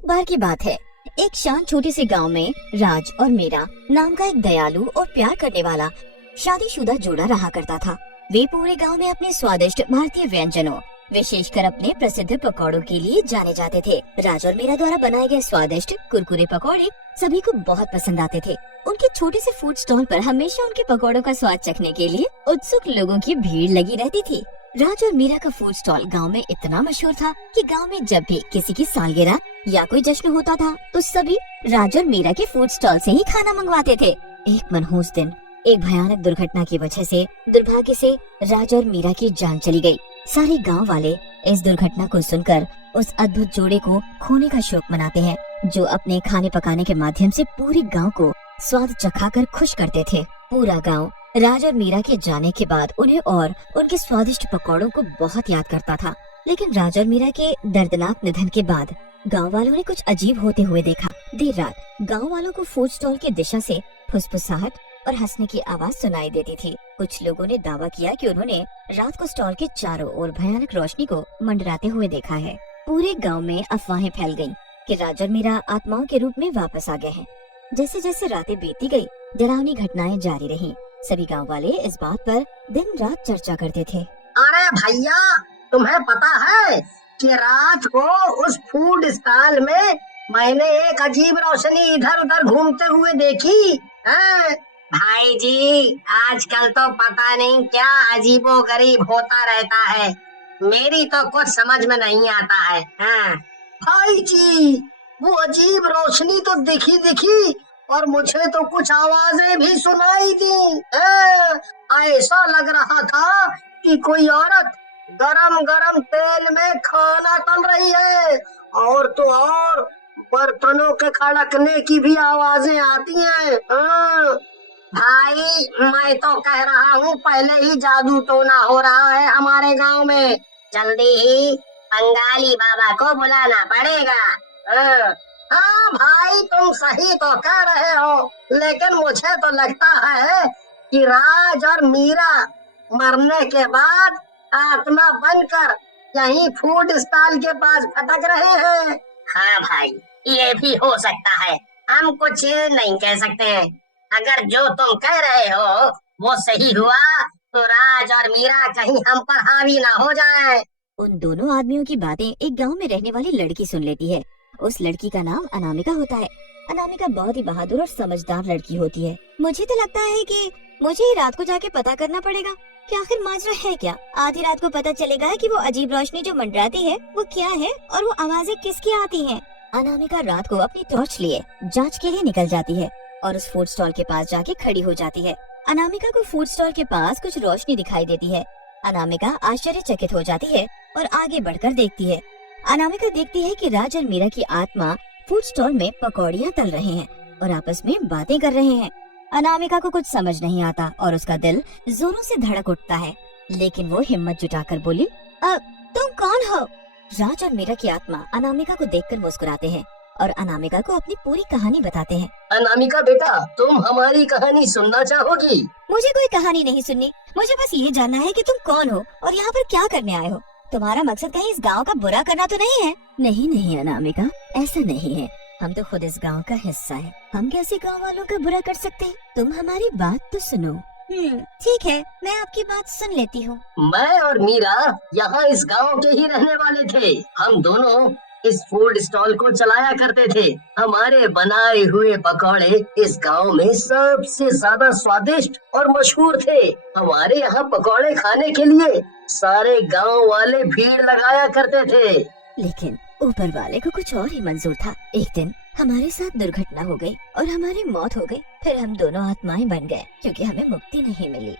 एक बार की बात है, एक शांत छोटे से गांव में राज और मीरा नाम का एक दयालु और प्यार करने वाला शादीशुदा जोड़ा रहा करता था। वे पूरे गांव में अपने स्वादिष्ट भारतीय व्यंजनों, विशेषकर अपने प्रसिद्ध पकौड़ों के लिए जाने जाते थे। राज और मीरा द्वारा बनाए गए स्वादिष्ट कुरकुरे पकौड़े सभी को बहुत पसंद आते थे। उनके छोटे से फूड स्टॉल पर हमेशा उनके पकौड़ों का स्वाद चखने के लिए उत्सुक लोगों की भीड़ लगी रहती थी। राज और मीरा का फूड स्टॉल गांव में इतना मशहूर था कि गांव में जब भी किसी की सालगिरह या कोई जश्न होता था तो सभी राज और मीरा के फूड स्टॉल से ही खाना मंगवाते थे। एक मनहूस दिन एक भयानक दुर्घटना की वजह से दुर्भाग्य से राज और मीरा की जान चली गई। सारे गांव वाले इस दुर्घटना को सुनकर उस अद्भुत जोड़े को खोने का शोक मनाते हैं, जो अपने खाने पकाने के माध्यम से पूरे गांव को स्वाद चखाकर खुश करते थे। पूरा गांव राज और मीरा के जाने के बाद उन्हें और उनके स्वादिष्ट पकौड़ों को बहुत याद करता था। लेकिन राज और मीरा के दर्दनाक निधन के बाद गांव वालों ने कुछ अजीब होते हुए देखा। देर रात गांव वालों को फूड स्टॉल की दिशा से फुसफुसाहट और हंसने की आवाज सुनाई देती थी। कुछ लोगों ने दावा किया कि उन्होंने रात को स्टॉल के चारों ओर भयानक रोशनी को मंडराते हुए देखा है। पूरे गांव में अफवाहें फैल गईं कि राज और मीरा आत्माओं के रूप में वापस आ गए हैं। जैसे जैसे रातें बीतती गई, डरावनी घटनाएं जारी रहीं। सभी गांव वाले इस बात पर दिन रात चर्चा करते थे। अरे भैया, तुम्हें पता है कि रात को उस फूड स्टॉल में मैंने एक अजीब रोशनी इधर उधर घूमते हुए देखी है। भाई जी, आजकल तो पता नहीं क्या अजीबो गरीब होता रहता है, मेरी तो कुछ समझ में नहीं आता है। हाँ। भाई जी, वो अजीब रोशनी तो दिखी और मुझे तो कुछ आवाजें भी सुनाई दी। ऐसा लग रहा था कि कोई औरत गरम गरम तेल में खाना तल रही है, और तो और बर्तनों के खड़कने की भी आवाजें आती हैं। भाई, मैं तो कह रहा हूँ पहले ही जादू टोना हो रहा है हमारे गांव में। जल्दी ही बंगाली बाबा को बुलाना पड़ेगा। हाँ भाई, तुम सही तो कह रहे हो, लेकिन मुझे तो लगता है कि राज और मीरा मरने के बाद आत्मा बनकर यहीं फूड स्टॉल के पास भटक रहे हैं। हाँ भाई, ये भी हो सकता है, हम कुछ नहीं कह सकते हैं। अगर जो तुम कह रहे हो वो सही हुआ तो राज और मीरा कहीं हम पर हावी ना हो जाए। उन दोनों आदमियों की बातें एक गांव में रहने वाली लड़की सुन लेती है। उस लड़की का नाम अनामिका होता है। अनामिका बहुत ही बहादुर और समझदार लड़की होती है। मुझे तो लगता है कि मुझे ही रात को जाके पता करना पड़ेगा कि आखिर माजरा है क्या। आधी रात को पता चलेगा कि वो अजीब रोशनी जो मंडराती है वो क्या है और वो आवाजें किसकी आती हैं। अनामिका रात को अपनी टॉर्च लिए जांच के लिए निकल जाती है और उस फूड स्टॉल के पास जाके खड़ी हो जाती है। अनामिका को फूड स्टॉल के पास कुछ रोशनी दिखाई देती है। अनामिका आश्चर्यचकित हो जाती है और आगे बढ़कर देखती है। अनामिका देखती है कि राज और मीरा की आत्मा फूड स्टॉल में पकौड़ियाँ तल रहे हैं और आपस में बातें कर रहे हैं। अनामिका को कुछ समझ नहीं आता और उसका दिल जोरों से धड़क उठता है, लेकिन वो हिम्मत जुटाकर बोली, तुम कौन हो? राज और मीरा की आत्मा अनामिका को देखकर मुस्कुराते हैं और अनामिका को अपनी पूरी कहानी बताते हैं। अनामिका बेटा, तुम हमारी कहानी सुनना चाहोगी? मुझे कोई कहानी नहीं सुननी, मुझे बस ये जानना है कि तुम कौन हो और यहाँ पर क्या करने आए हो। तुम्हारा मकसद कहीं इस गांव का बुरा करना तो नहीं है? नहीं अनामिका, ऐसा नहीं है। हम तो खुद इस गांव का हिस्सा है। हम कैसे गांव वालों का बुरा कर सकते हैं? तुम हमारी बात तो सुनो। ठीक है, मैं आपकी बात सुन लेती हूँ। मैं और मीरा यहाँ इस गांव के ही रहने वाले थे। हम दोनों इस फूड स्टॉल को चलाया करते थे। हमारे बनाए हुए पकौड़े इस गांव में सबसे ज्यादा स्वादिष्ट और मशहूर थे। हमारे यहाँ पकौड़े खाने के लिए सारे गांव वाले भीड़ लगाया करते थे। लेकिन ऊपर वाले को कुछ और ही मंजूर था। एक दिन हमारे साथ दुर्घटना हो गई और हमारी मौत हो गई। फिर हम दोनों आत्माएं बन गए क्योंकि हमें मुक्ति नहीं मिली।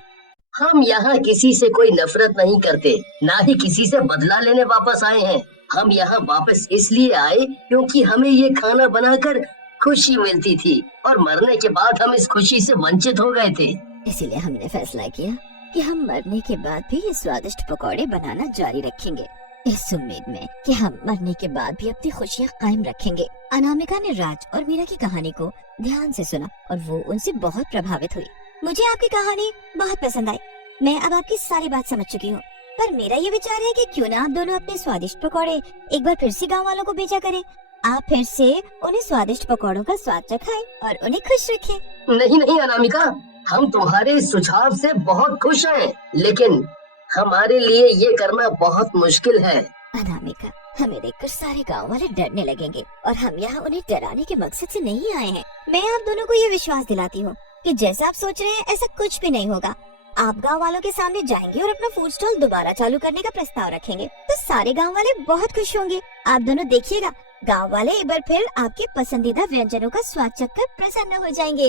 हम यहाँ किसी से कोई नफरत नहीं करते, ना ही किसी से बदला लेने वापस आए हैं। हम यहाँ वापस इसलिए आए क्योंकि हमें ये खाना बनाकर खुशी मिलती थी और मरने के बाद हम इस खुशी से वंचित हो गए थे। इसीलिए हमने फैसला किया कि हम मरने के बाद भी ये स्वादिष्ट पकौड़े बनाना जारी रखेंगे, इस उम्मीद में कि हम मरने के बाद भी अपनी खुशियाँ कायम रखेंगे। अनामिका ने राज और मीरा की कहानी को ध्यान से सुना और वो उनसे बहुत प्रभावित हुई। मुझे आपकी कहानी बहुत पसंद आई। मैं अब आपकी सारी बात समझ चुकी हूँ, पर मेरा ये विचार है कि क्यों ना आप दोनों अपने स्वादिष्ट पकौड़े एक बार फिर से गाँव वालों को भेजा करें। आप फिर से उन्हें स्वादिष्ट पकौड़ों का स्वाद चखाएं और उन्हें खुश रखें। नहीं नहीं अनामिका, हम तुम्हारे इस सुझाव से बहुत खुश हैं, लेकिन हमारे लिए ये करना बहुत मुश्किल है। अनामिका, हमें देखकर सारे गांव वाले डरने लगेंगे और हम यहाँ उन्हें डराने के मकसद से नहीं आए हैं। मैं आप दोनों को ये विश्वास दिलाती हूँ कि जैसा आप सोच रहे हैं ऐसा कुछ भी नहीं होगा। आप गांव वालों के सामने जाएंगे और अपना फूड स्टॉल दोबारा चालू करने का प्रस्ताव रखेंगे तो सारे गांव वाले बहुत खुश होंगे। आप दोनों देखिएगा, गांव वाले एक बार फिर आपके पसंदीदा व्यंजनों का स्वाद चखकर प्रसन्न हो जाएंगे।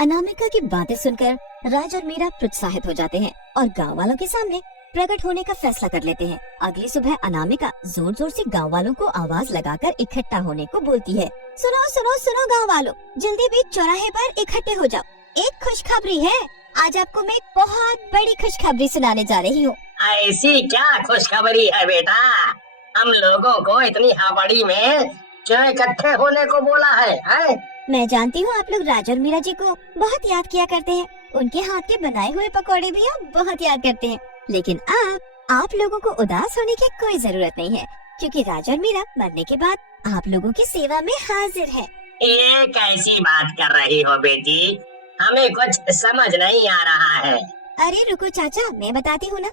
अनामिका की बातें सुनकर राज और मीरा प्रोत्साहित हो जाते हैं और गांव वालों के सामने प्रकट होने का फैसला कर लेते हैं। अगली सुबह अनामिका जोर जोर से गांव वालों को आवाज लगाकर इकट्ठा होने को बोलती है। सुनो सुनो सुनो गांव वालों, जल्दी बीच चौराहे पर इकट्ठे हो जाओ। एक खुशखबरी है, आज आपको मैं एक बहुत बड़ी खुशखबरी सुनाने जा रही हूँ। ऐसी क्या खुशखबरी है बेटा? हम लोगों को इतनी हड़बड़ी में क्यों इकट्ठे होने को बोला है? मैं जानती हूँ आप लोग राज और मीरा जी को बहुत याद किया करते हैं, उनके हाथ के बनाए हुए पकौड़े भी आप बहुत याद करते हैं, लेकिन आप लोगों को उदास होने की कोई जरूरत नहीं है, क्योंकि राज और मीरा मरने के बाद आप लोगों की सेवा में हाजिर है। ये कैसी बात कर रही हो बेटी? हमें कुछ समझ नहीं आ रहा है। अरे रुको चाचा, मैं बताती हूँ ना।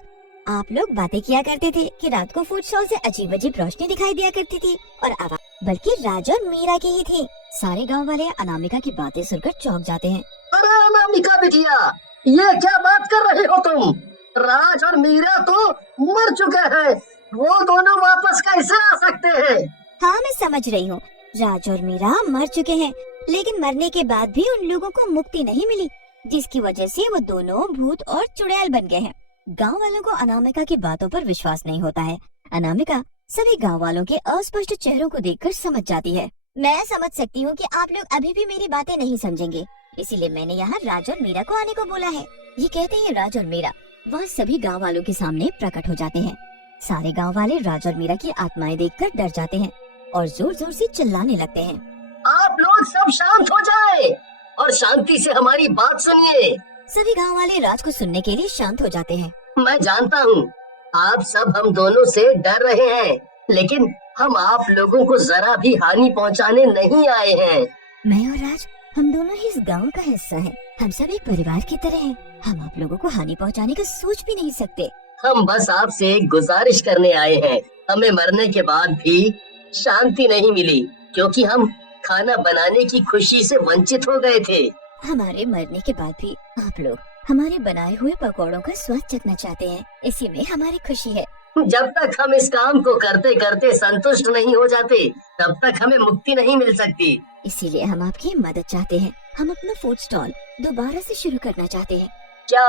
आप लोग बातें किया करते थे कि रात को फूड स्टॉल से अजीब अजीब रोशनी दिखाई दिया करती थी और आवाज बल्कि राज और मीरा की ही थी। सारे गांव वाले अनामिका की बातें सुनकर चौंक जाते हैं। अरे अनामिका बिटिया, ये क्या बात कर रही हो तुम? राज और मीरा तो मर चुके हैं, वो दोनों वापस कैसे आ सकते हैं? हाँ मैं समझ रही हूँ, राज और मीरा मर चुके हैं, लेकिन मरने के बाद भी उन लोगों को मुक्ति नहीं मिली, जिसकी वजह से वो दोनों भूत और चुड़ैल बन गए हैं। गांव वालों को अनामिका की बातों पर विश्वास नहीं होता है। अनामिका सभी गांव वालों के अस्पष्ट चेहरों को देखकर समझ जाती है। मैं समझ सकती हूँ कि आप लोग अभी भी मेरी बातें नहीं समझेंगे, इसीलिए मैंने यहाँ राज और मीरा को आने को बोला है। ये कहते हैं राज और मीरा वहाँ सभी गाँव वालों के सामने प्रकट हो जाते हैं। सारे गाँव वाले राज और मीरा की आत्माएं देखकर डर जाते हैं और जोर जोर से चिल्लाने लगते हैं। आप लोग सब शांत हो जाए और शांति से हमारी बात सुनिए। सभी गांव वाले राज को सुनने के लिए शांत हो जाते हैं। मैं जानता हूँ आप सब हम दोनों से डर रहे हैं, लेकिन हम आप लोगों को जरा भी हानि पहुँचाने नहीं आए हैं। मैं और राज हम दोनों ही इस गांव का हिस्सा हैं। हम सब एक परिवार की तरह हैं। हम आप लोगों को हानि पहुँचाने का सोच भी नहीं सकते। हम बस आपसे एक गुजारिश करने आए हैं। हमें मरने के बाद भी शांति नहीं मिली, क्योंकि हम खाना बनाने की खुशी से वंचित हो गए थे। हमारे मरने के बाद भी आप लोग हमारे बनाए हुए पकौड़ों का स्वाद चखना चाहते हैं, इसी में हमारी खुशी है। जब तक हम इस काम को करते करते संतुष्ट नहीं हो जाते, तब तक हमें मुक्ति नहीं मिल सकती। इसीलिए हम आपकी मदद चाहते हैं। हम अपना फूड स्टॉल दोबारा से शुरू करना चाहते हैं। क्या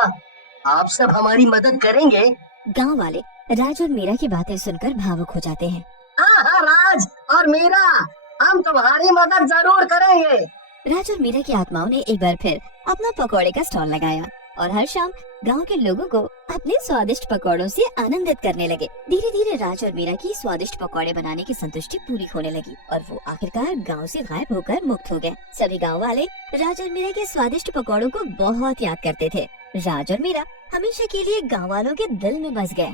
आप सब हमारी मदद करेंगे? गांव वाले राज और मीरा की बातें सुनकर भावुक हो जाते हैं। हाँ, राज और मीरा, हम तुम्हारी मदद जरूर करेंगे। राज और मीरा की आत्माओं ने एक बार फिर अपना पकौड़े का स्टॉल लगाया और हर शाम गांव के लोगों को अपने स्वादिष्ट पकौड़ों से आनंदित करने लगे। धीरे धीरे राज और मीरा की स्वादिष्ट पकौड़े बनाने की संतुष्टि पूरी होने लगी और वो आखिरकार गांव से गायब होकर मुक्त हो गए। सभी गांव वाले राज और मीरा के स्वादिष्ट पकौड़ों को बहुत याद करते थे। राज और मीरा हमेशा के लिए गांव वालों के दिल में बस गए।